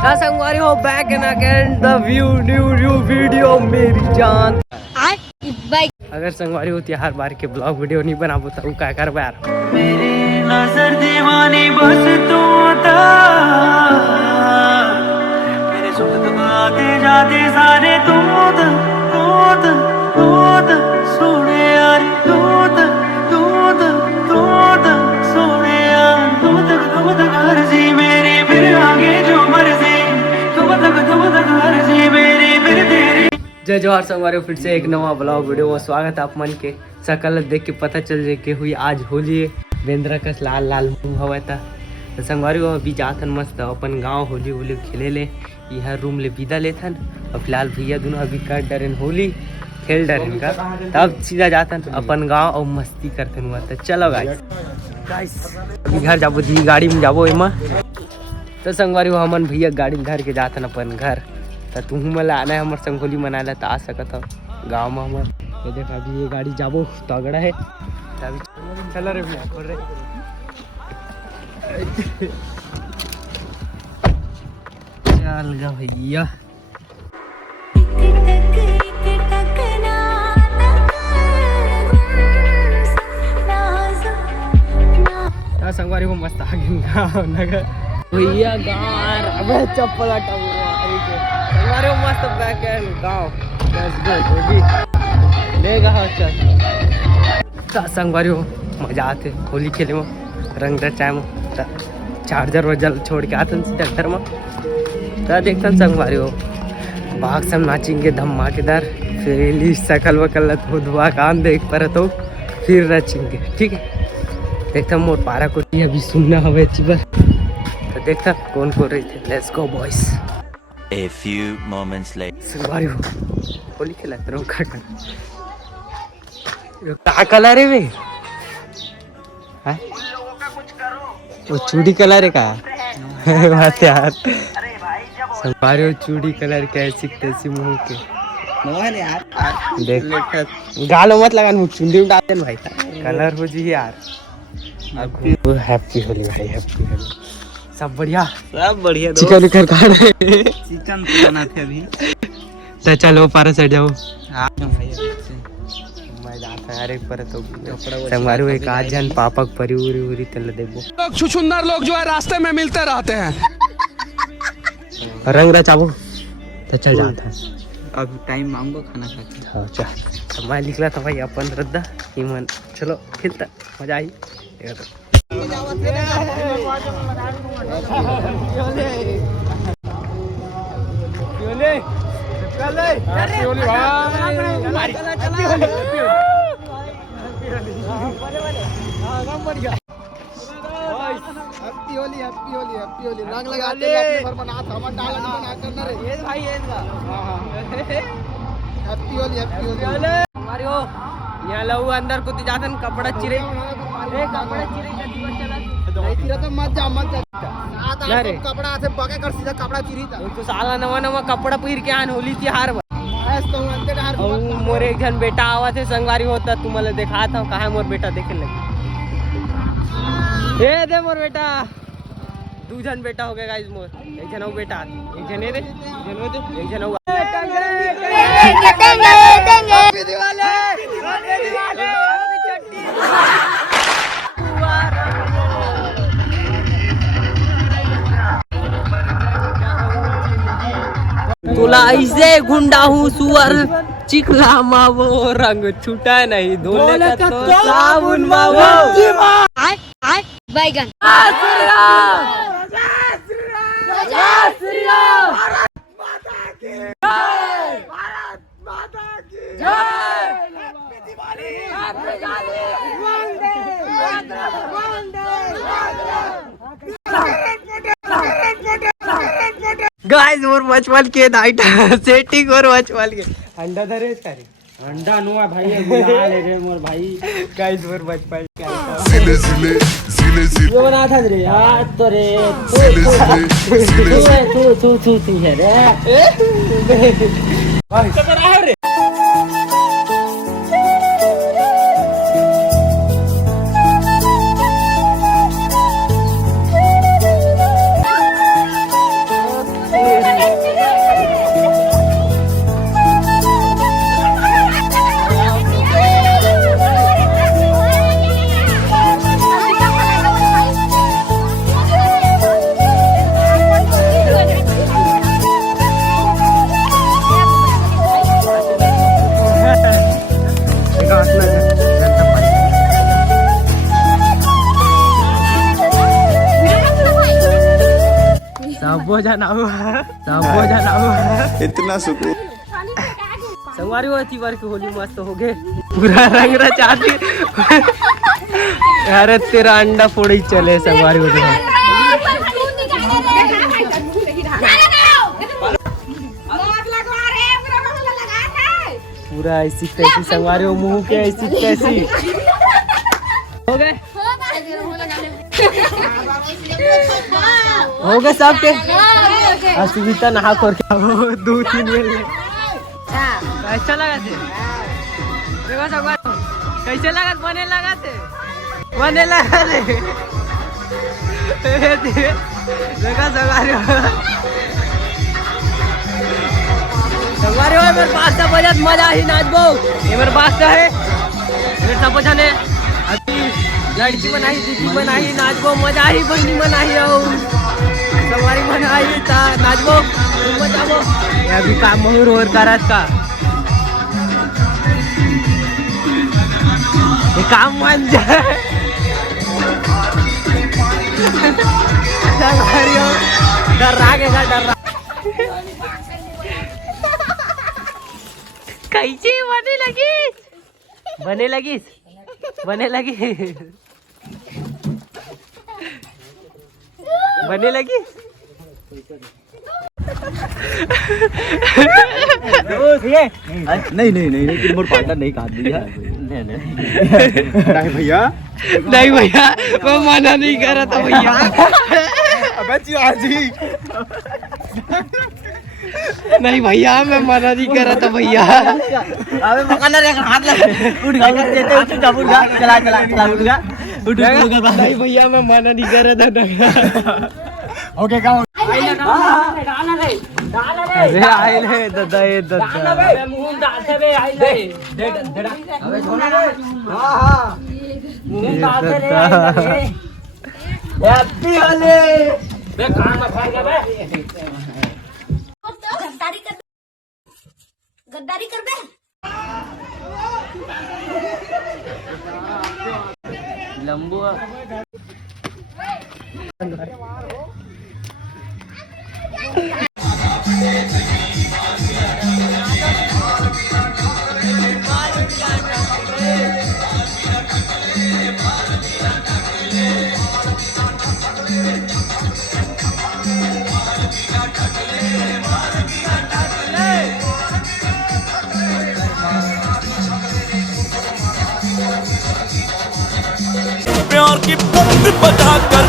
संगवारी हो back in again the new video मेरी जान। अगर संगवारी होती हर बार के ब्लॉग वीडियो नहीं बना पाता हूँ क्या कर यार। मेरी नजर दीवानी बस तू मेरे सुख आते जाते सारे दूध दूध दूध सोने यार दूध दूध दूध सोने यार दूध दूध मर्जी मेरी फिर आगे जो मर्जी दूध दूध मर्जी मेरी फिर तेरी। जय जवाहर संगवारी फिर से एक नवा ब्लॉग वीडियो में स्वागत है। आप मन के शकल देख के पता चल जाए कि हुई आज होली है। बेंद्रा कस लाल लाल मुँह हवा था तो संगवारी अभी जाथन मस्त अपन गाँव होली वोली खेले ले यह रूम ले विदा लेथन और फिलहाल भैया दोनों अभी कर डरेन होली खेल डरेन का तब सीधा जाथन अपन गाँव और मस्ती करते हुआ तो चलो गाइस अभी घर जाबो दी गाड़ी में जाबो एमा तो संगवारी हमन भैया गाड़ी में धर के जाथन अपन घर तो तू मला आना है हमारे संग होली मना ला तो आ सकत हो गाँव में हमार। ये देख अभी ये गाड़ी जाबो तगड़ा है अभी चलो रे भैया खोल रे चल गा भैया। संगवारी को मस्त आ गया नगर भैया गाँव अबे चप्पल संगवारी को मस्त बैक एंड गाँव लेगा चल संगवारी हो मजा आते होली खेले में रंग रचाए में चार्जर वजल छोड़ के आते सीधा घर में तो देखता संगवारी हो भाग सब नाचेंगे धमाकेदार फिर सकल वकल धो धुआ कान देख पर तो फिर नचेंगे ठीक है। देखता मोर पारा को अभी सुनना हवे चिबर तो देखता कौन कौन रही थे। Let's go boys. A few moments later. संगवारी हो होली खेला तो क्या कलर है वे वो चूड़ी कलर है का बात यार संगवारी हो चूड़ी कलर कैसी कैसी मुंह के देख गालो मत लगा चुंडी में डाल दे भाई कलर हो जी यार। हैप्पी होली भाई हैप्पी होली सब बढ़िया चिकन लेकर खा रहे चिकन बना थे अभी तो चलो पारा सेट जाओ मैं जाता यार एक पर तो संगवारी एक आज जन पापक परी उरी उरी तल देखो लोग छुछुंदर लोग जो है रास्ते में मिलते रहते हैं रंग रचाबो तो चल जाता है अब टाइम मांगो खाना खा के। हाँ चल मैं निकला था भाई अपन रद्दा कि मन चलो खेलता मजा आई happy Holi happy Holi happy Holi रंग लगाते अपने भर बना था हम डालन बना करना रे ये भाई ये हैप्पी होली हमारी हो यहाँ लहू अंदर को जातन कपड़ा चिरे कपड़ा चिरे नहीं चिरे तो मत जा आता कपड़ा से बगे कर सीधा कपड़ा चिरी था तो साला नवा कपड़ा पहिर के आन होली त्योहार ऐस तो अंते डार मोर एक जन बेटा आवा थे संगवारी होता तुम्हारे दिखाता हूँ कहा मोर बेटा देखे लगे ए दे मोर बेटा दू जन बेटा हो गया गाइस मोर एक जन हो बेटा एक जन है रे एक जन हो तुला ऐसे गुंडा हूँ सुअर चिखला मावो रंग छूटा नहीं धोले का तो साबुन मावो बैगन गाइस और मचवाल के नाइट सेटिंग और मचवाल के अंडा धरे सारे अंडा नुआ भाई बुला ले रे मोर भाई गाइस और मचवाल जिले जिले जिले जिले ये बना था रे यार तो रे तू है रे भाई रे जना हुआ इतना सुकून। संगवारी होती बार की होली मस्त हो गए पूरा रंग रचाती। अरे तेरा अंडा फोड़ ही चले संगवारी होती पूरा ऐसी कैसी संगवारी हो मुंह के ऐसी कैसी हो गए सबके असुविधा नहा कर के 2-3 मिल कैसा लगा थे देखो संगवारी कैसे लगा बने लगा थे देखा संगवारी हो मेरे पास तो बजत मजा ही नाचबो ये मेरे पास तो है मेरे सब जाने अभी लड़की बनाई दीदी बनाई नाचबो मजा ही बहनी बनाई हो संगवारी बनाई था नाचबो मजाबो ये अभी काम मोर और करत का ये काम मान जाए संगवारी हो डर कैसे बने लगी नहीं मोर पार्टनर नहीं काट दिया। नहीं भैया नहीं भैया मैं मना नहीं कर रहा था भैया। अबे जी नहीं भैया मैं मना नहीं कर रहा था भैया। अबे मकान रे हाथ लग उठ जा चला उठ जा नहीं भैया मैं मना नहीं कर रहा था। ओके काम अरे आइल है दादा ये दादा मुंह डालते बे आइल है अबे छोड़ रे हां मुंह डालते रे हैप्पी होली बे कान में फंस गया बे गद्दारी कर बे लंबू प्यार की बंद बजा कर